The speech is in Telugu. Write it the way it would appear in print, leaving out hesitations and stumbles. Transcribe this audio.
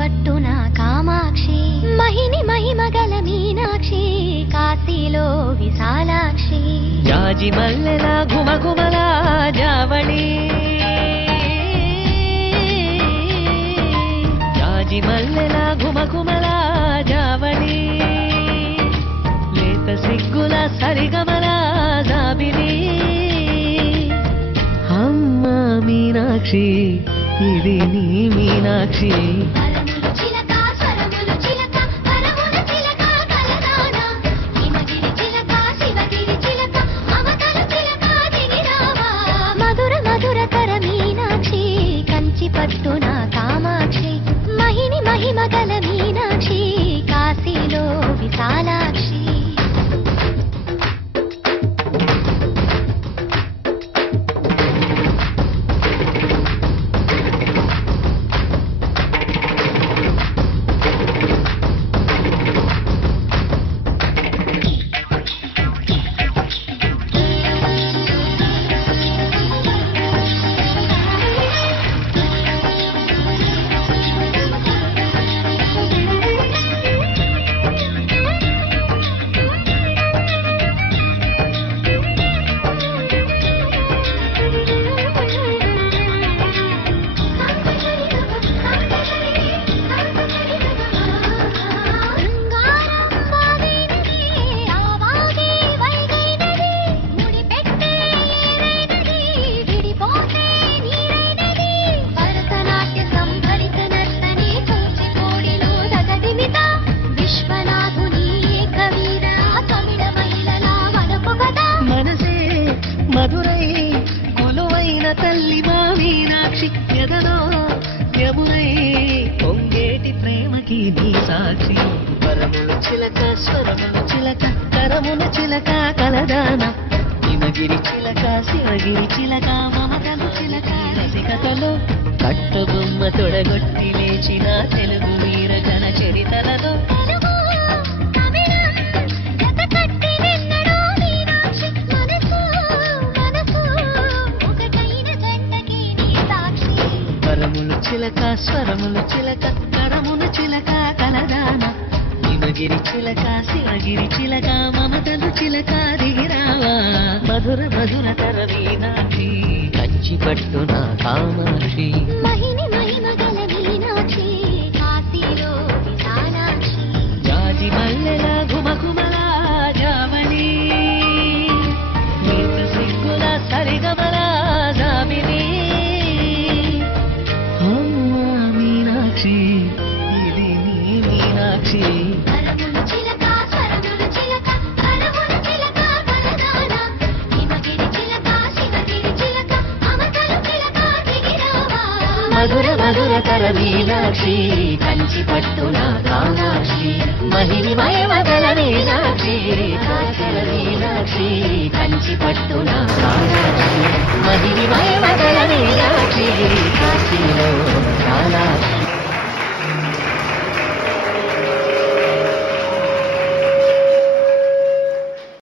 పట్టున కామాక్షి మహిని మహిమగల మీనాక్షి కాశీలో విశాలాక్షి జాజి మల్లెల ఘుమఘుమల జావళి జాజి మల్లెల ఘుమఘుమల జావళి లేత సిగ్గుల సరిగమల జాబిలి అమ్మ మీనాక్షి ఇది నీ మీనాక్షి మధుర మధురకర మీనాక్షి కంచి పట్టున కామాక్షి మహిని మహిమగల మీనాక్షి కాశీలో విశాలాక్షి మధురై కొలువైన తల్లి మా మీనాక్షి ఎదలో యమునై పొంగేటి ప్రేమకి నీ సాక్షి పరములు చిలక స్వరములు చిలక కరమున చిలక కలదాన హిమగిరి చిలక శివగిరి చిలక మమతలు చిలక రసికతలో కట్టుబొమ్మ తొడగొట్టి లేచిన తెలుగు వీర జన చరితలలో చిలక స్వరములు చిలక కరమున చిలక కలదాన హిమగిరి చిలక శివగిరి చిలక మమతలు చిలక దిగిరావా మధుర మధుర తర మీనాక్షి కంచి పట్టున కామాక్షి మహిని మహిమగల మీనాక్షి కాశీలో విశాలాక్షి జాజి మల్లెల ఘుమఘుమల జావళి నీత సిగ్గుల సరిగమల జాబిలి మీనాక్షి ఇది నీ మీనాక్షి మధుర మధురకర మీనాక్షి కంచి పట్టున కామాక్షి మహిని మహిమగల మీనాక్షి కాశీల మీనాక్షి కంచి పట్టున కామాక్షి మహిని